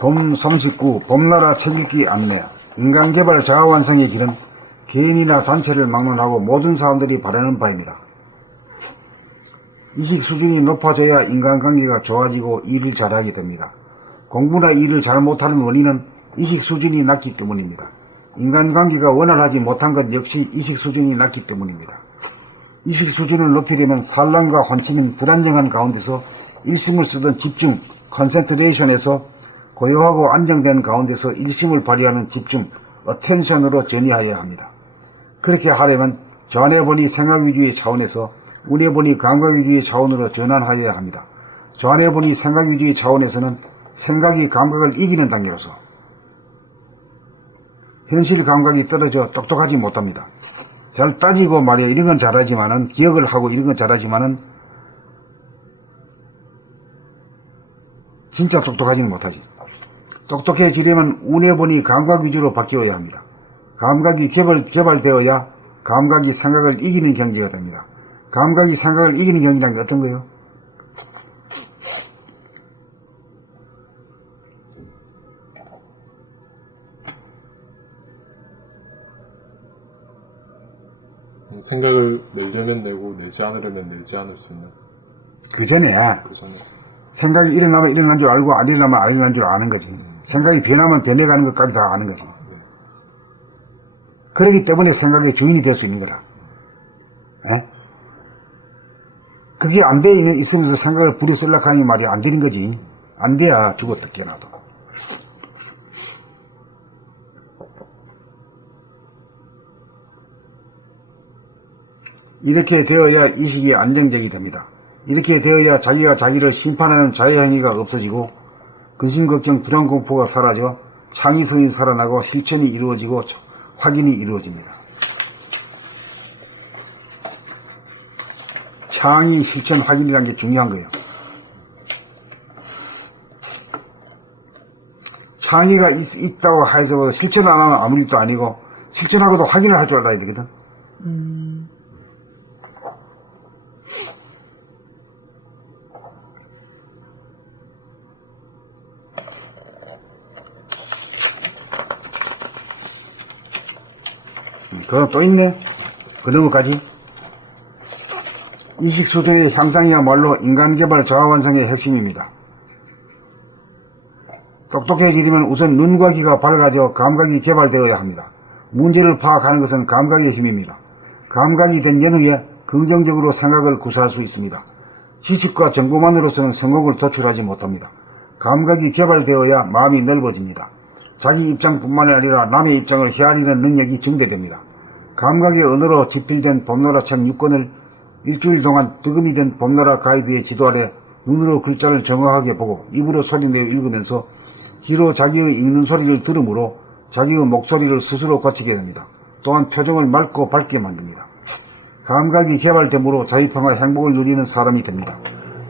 봄 39 봄나라 책읽기 안내. 인간개발 자아완성의 길은 개인이나 단체를 막론하고 모든 사람들이 바라는 바입니다. 이식 수준이 높아져야 인간관계가 좋아지고 일을 잘하게 됩니다. 공부나 일을 잘 못하는 원인은 이식 수준이 낮기 때문입니다. 인간관계가 원활하지 못한 것 역시 이식 수준이 낮기 때문입니다. 이식 수준을 높이려면 산란과 혼침인 불안정한 가운데서 일심을 쓰던 집중, 컨센트레이션에서 고요하고 안정된 가운데서 일심을 발휘하는 집중, 어텐션으로 전이하여야 합니다. 그렇게 하려면 좌뇌본이 생각위주의 차원에서 우뇌본이 감각위주의 차원으로 전환하여야 합니다. 좌뇌본이 생각위주의 차원에서는 생각이 감각을 이기는 단계로서 현실 감각이 떨어져 똑똑하지 못합니다. 잘 따지고 말이야 이런 건 잘하지만은 기억을 하고 이런 건 잘하지만은 진짜 똑똑하지는 못하지. 똑똑해지려면 우뇌본이 감각 위주로 바뀌어야 합니다. 감각이 개발되어야 감각이 생각을 이기는 경지가 됩니다. 감각이 생각을 이기는 경지라는 게 어떤 거예요? 생각을 내려면 내고 내지 않으려면 내지 않을 수 있는. 그 전에 생각이 일어나면 일어난 줄 알고 안 일어나면 안 일어난 줄 아는 거지. 생각이 변하면 변해가는 것까지 다 아는 거지. 그렇기 때문에 생각의 주인이 될 수 있는 거라. 에? 그게 안 돼 있으면서 생각을 부려 쓰려고 하니 말이 안 되는 거지. 안 돼야 죽었다 깨어나도. 이렇게 되어야 의식이 안정적이 됩니다. 이렇게 되어야 자기가 자기를 심판하는 자해행위가 없어지고 근심, 걱정, 불안, 공포가 사라져 창의성이 살아나고 실천이 이루어지고 확인이 이루어집니다. 창의, 실천, 확인이라는 게 중요한 거예요. 창의가 있다고 해서 실천을 안 하면 아무 일도 아니고 실천하고도 확인을 할 줄 알아야 되거든. 그럼 또 있네. 그런 것까지. 이식 수준의 향상이야말로 인간개발 자아완성의 핵심입니다. 똑똑해지려면 우선 눈과 귀가 밝아져 감각이 개발되어야 합니다. 문제를 파악하는 것은 감각의 힘입니다. 감각이 된 연후에 긍정적으로 생각을 구사할 수 있습니다. 지식과 정보만으로서는 성공을 도출하지 못합니다. 감각이 개발되어야 마음이 넓어집니다. 자기 입장뿐만 아니라 남의 입장을 헤아리는 능력이 증대됩니다. 감각의 언어로 집필된 봄나라 책 6권을 일주일 동안 득음이 된 봄나라 가이드의 지도 아래 눈으로 글자를 정확하게 보고 입으로 소리내어 읽으면서 귀로 자기의 읽는 소리를 들으므로 자기의 목소리를 스스로 고치게 됩니다. 또한 표정을 맑고 밝게 만듭니다. 감각이 개발되므로 자유평화 행복을 누리는 사람이 됩니다.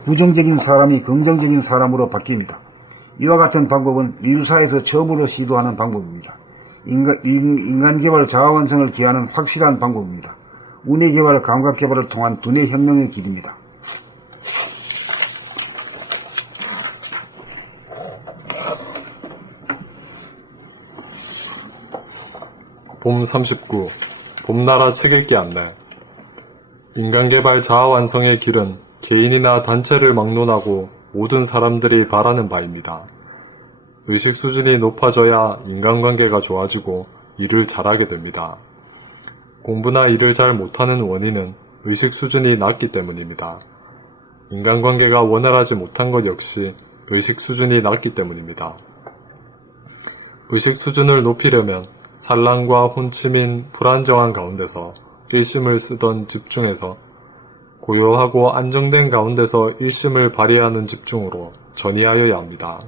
부정적인 사람이 긍정적인 사람으로 바뀝니다. 이와 같은 방법은 인류사에서 처음으로 시도하는 방법입니다. 인간개발 자아완성을 기하는 확실한 방법입니다. 우뇌개발, 감각개발을 통한 두뇌 혁명의 길입니다. 봄 39 봄나라 책읽기 안내. 인간개발 자아완성의 길은 개인이나 단체를 막론하고 모든 사람들이 바라는 바입니다. 의식 수준이 높아져야 인간관계가 좋아지고 일을 잘하게 됩니다. 공부나 일을 잘 못하는 원인은 의식 수준이 낮기 때문입니다. 인간관계가 원활하지 못한 것 역시 의식 수준이 낮기 때문입니다. 의식 수준을 높이려면 산란과 혼침인 불안정한 가운데서 일심을 쓰던 집중에서 고요하고 안정된 가운데서 일심을 발휘하는 집중으로 전이하여야 합니다.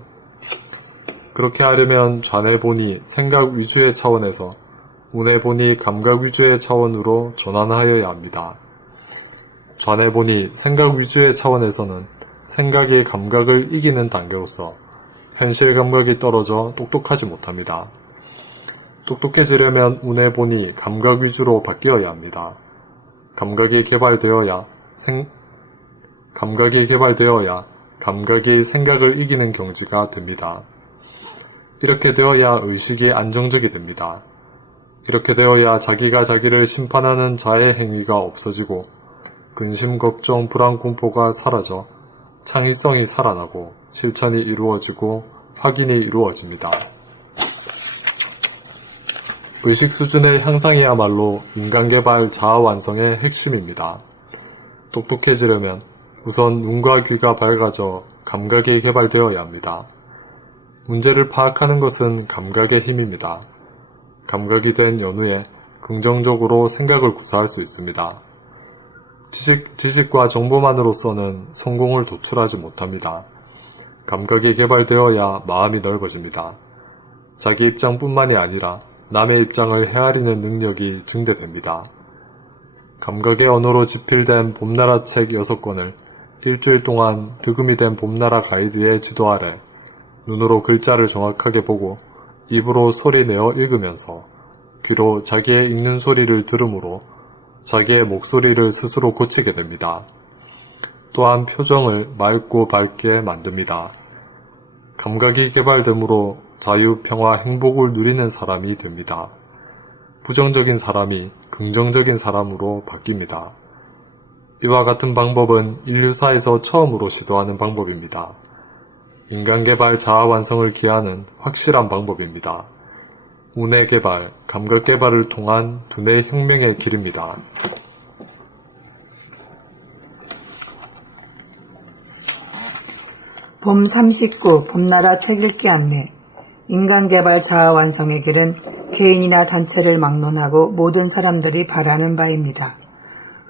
그렇게 하려면 좌뇌본이 생각 위주의 차원에서 우뇌본이 감각 위주의 차원으로 전환하여야 합니다. 좌뇌본이 생각 위주의 차원에서는 생각이 감각을 이기는 단계로서 현실 감각이 떨어져 똑똑하지 못합니다. 똑똑해지려면 우뇌본이 감각 위주로 바뀌어야 합니다. 감각이 개발되어야 감각이 생각을 이기는 경지가 됩니다. 이렇게 되어야 의식이 안정적이 됩니다. 이렇게 되어야 자기가 자기를 심판하는 자의 행위가 없어지고 근심, 걱정, 불안, 공포가 사라져 창의성이 살아나고 실천이 이루어지고 확인이 이루어집니다. 의식 수준의 향상이야말로 인간개발 자아 완성의 핵심입니다. 똑똑해지려면 우선 눈과 귀가 밝아져 감각이 개발되어야 합니다. 문제를 파악하는 것은 감각의 힘입니다. 감각이 된 연후에 긍정적으로 생각을 구사할 수 있습니다. 지식과 정보만으로서는 성공을 도출하지 못합니다. 감각이 개발되어야 마음이 넓어집니다. 자기 입장뿐만이 아니라 남의 입장을 헤아리는 능력이 증대됩니다. 감각의 언어로 집필된 봄나라 책 6권을 일주일 동안 득음이 된 봄나라 가이드의 지도 아래 눈으로 글자를 정확하게 보고 입으로 소리내어 읽으면서 귀로 자기의 읽는 소리를 들으므로 자기의 목소리를 스스로 고치게 됩니다. 또한 표정을 맑고 밝게 만듭니다. 감각이 개발되므로 자유, 평화, 행복을 누리는 사람이 됩니다. 부정적인 사람이 긍정적인 사람으로 바뀝니다. 이와 같은 방법은 인류사에서 처음으로 시도하는 방법입니다. 인간개발 자아 완성을 기하는 확실한 방법입니다. 운의 개발, 감각 개발을 통한 두뇌 혁명의 길입니다. 봄 39 봄나라 책 읽기 안내. 인간개발 자아 완성의 길은 개인이나 단체를 막론하고 모든 사람들이 바라는 바입니다.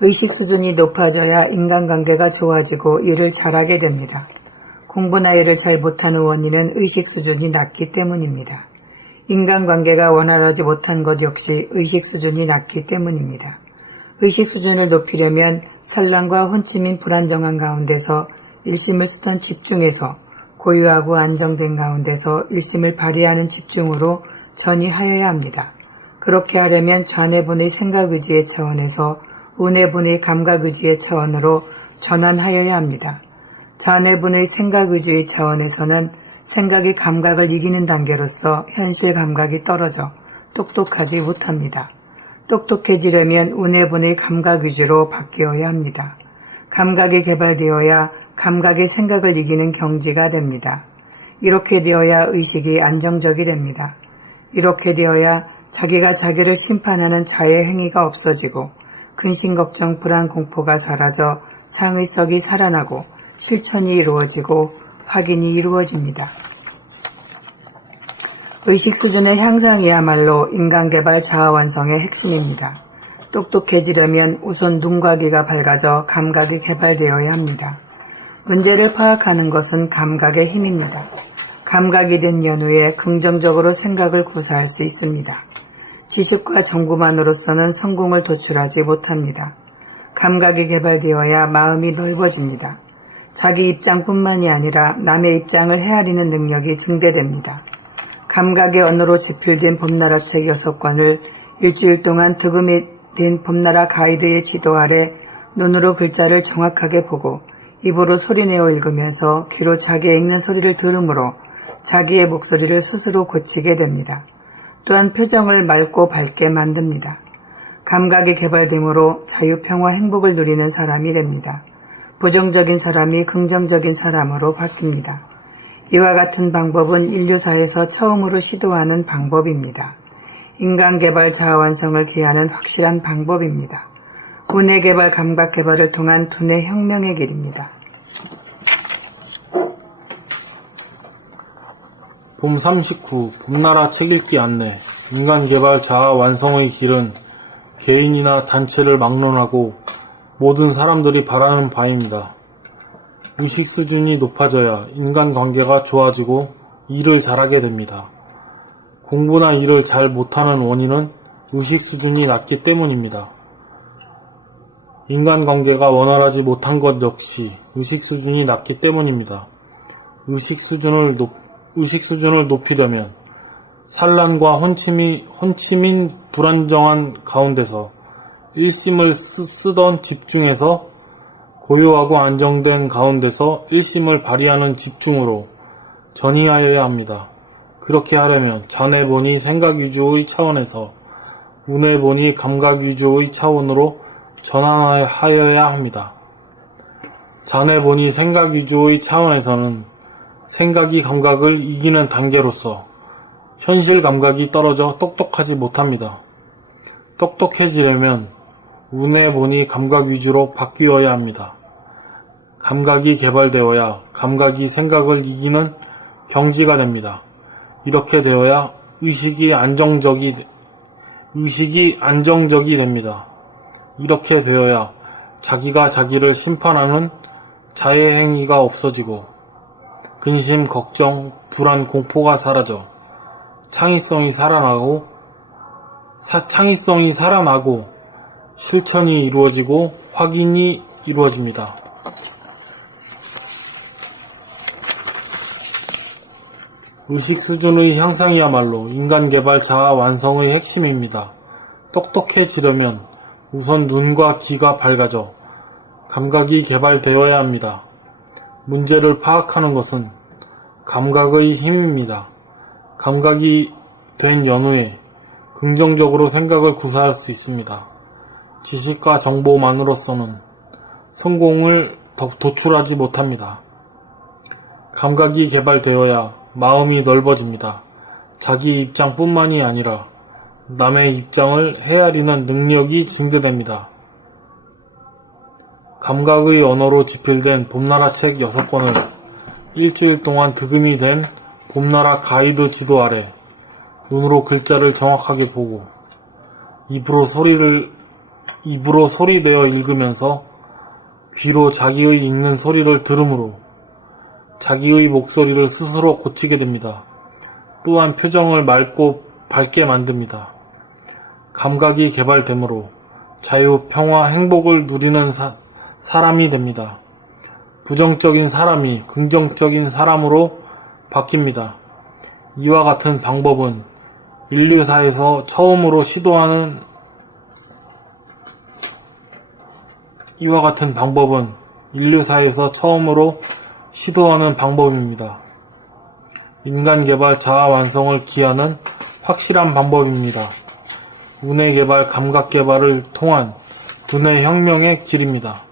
의식 수준이 높아져야 인간관계가 좋아지고 일을 잘하게 됩니다. 공부나 일을 잘 못하는 원인은 의식 수준이 낮기 때문입니다. 인간관계가 원활하지 못한 것 역시 의식 수준이 낮기 때문입니다. 의식 수준을 높이려면 산란과 혼침인 불안정한 가운데서 일심을 쓰던 집중에서 고요하고 안정된 가운데서 일심을 발휘하는 집중으로 전이하여야 합니다. 그렇게 하려면 좌뇌분의 생각의지의 차원에서 우뇌분의 감각의지의 차원으로 전환하여야 합니다. 좌뇌분의 생각의지의 차원에서는 생각이 감각을 이기는 단계로서 현실 감각이 떨어져 똑똑하지 못합니다. 똑똑해지려면 우뇌분의 감각의지로 바뀌어야 합니다. 감각이 개발되어야 감각의 생각을 이기는 경지가 됩니다. 이렇게 되어야 의식이 안정적이 됩니다. 이렇게 되어야 자기가 자기를 심판하는 자의 행위가 없어지고 근심, 걱정, 불안, 공포가 사라져 창의성이 살아나고 실천이 이루어지고 확인이 이루어집니다. 의식 수준의 향상이야말로 인간개발 자아 완성의 핵심입니다. 똑똑해지려면 우선 눈과 귀가 밝아져 감각이 개발되어야 합니다. 문제를 파악하는 것은 감각의 힘입니다. 감각이 된 연후에 긍정적으로 생각을 구사할 수 있습니다. 지식과 정보만으로서는 성공을 도출하지 못합니다. 감각이 개발되어야 마음이 넓어집니다. 자기 입장뿐만이 아니라 남의 입장을 헤아리는 능력이 증대됩니다. 감각의 언어로 집필된 봄나라 책 6권을 일주일 동안 득음이 된 봄나라 가이드의 지도 아래 눈으로 글자를 정확하게 보고 입으로 소리내어 읽으면서 귀로 자기의 읽는 소리를 들으므로 자기의 목소리를 스스로 고치게 됩니다. 또한 표정을 맑고 밝게 만듭니다. 감각이 개발되므로 자유, 평화, 행복을 누리는 사람이 됩니다. 부정적인 사람이 긍정적인 사람으로 바뀝니다. 이와 같은 방법은 인류사에서 처음으로 시도하는 방법입니다. 인간개발 자아 완성을 기하는 확실한 방법입니다. 운의 개발, 감각 개발을 통한 두뇌 혁명의 길입니다. 봄 39 봄나라 책 읽기 안내. 인간개발 자아 완성의 길은 개인이나 단체를 막론하고 모든 사람들이 바라는 바입니다. 의식 수준이 높아져야 인간관계가 좋아지고 일을 잘하게 됩니다. 공부나 일을 잘 못하는 원인은 의식 수준이 낮기 때문입니다. 인간관계가 원활하지 못한 것 역시 의식 수준이 낮기 때문입니다. 의식 수준을 높이려면 산란과 혼침인 불안정한 가운데서 일심을 쓰던 집중에서 고요하고 안정된 가운데서 일심을 발휘하는 집중으로 전이하여야 합니다. 그렇게 하려면 자내본이 생각 위주의 차원에서 우내본이 감각 위주의 차원으로 전환하여야 합니다. 자내본이 생각 위주의 차원에서는 생각이 감각을 이기는 단계로서 현실 감각이 떨어져 똑똑하지 못합니다. 똑똑해지려면 우내본이 감각 위주로 바뀌어야 합니다. 감각이 개발되어야 감각이 생각을 이기는 병지가 됩니다. 이렇게 되어야 의식이 안정적이 됩니다. 이렇게 되어야 자기가 자기를 심판하는 자해 행위가 없어지고 근심, 걱정, 불안, 공포가 사라져 창의성이 살아나고 실천이 이루어지고 확인이 이루어집니다. 의식 수준의 향상이야말로 인간 개발 자아 완성의 핵심입니다. 똑똑해지려면 우선 눈과 귀가 밝아져 감각이 개발되어야 합니다. 문제를 파악하는 것은 감각의 힘입니다. 감각이 된 연후에 긍정적으로 생각을 구사할 수 있습니다. 지식과 정보만으로서는 성공을 도출하지 못합니다. 감각이 개발되어야 마음이 넓어집니다. 자기 입장뿐만이 아니라 남의 입장을 헤아리는 능력이 증대됩니다. 감각의 언어로 집필된 봄나라 책 6권을 일주일 동안 득음이 된 봄나라 가이드 지도 아래 눈으로 글자를 정확하게 보고 입으로 소리내어 읽으면서 귀로 자기의 읽는 소리를 들으므로 자기의 목소리를 스스로 고치게 됩니다. 또한 표정을 맑고 밝게 만듭니다. 감각이 개발되므로 자유, 평화, 행복을 누리는 사람이 됩니다. 부정적인 사람이 긍정적인 사람으로 바뀝니다. 이와 같은 방법은 인류사에서 처음으로 시도하는 방법입니다. 인간 개발 자아 완성을 기하는 확실한 방법입니다. 우뇌 개발, 감각 개발을 통한 두뇌 혁명의 길입니다.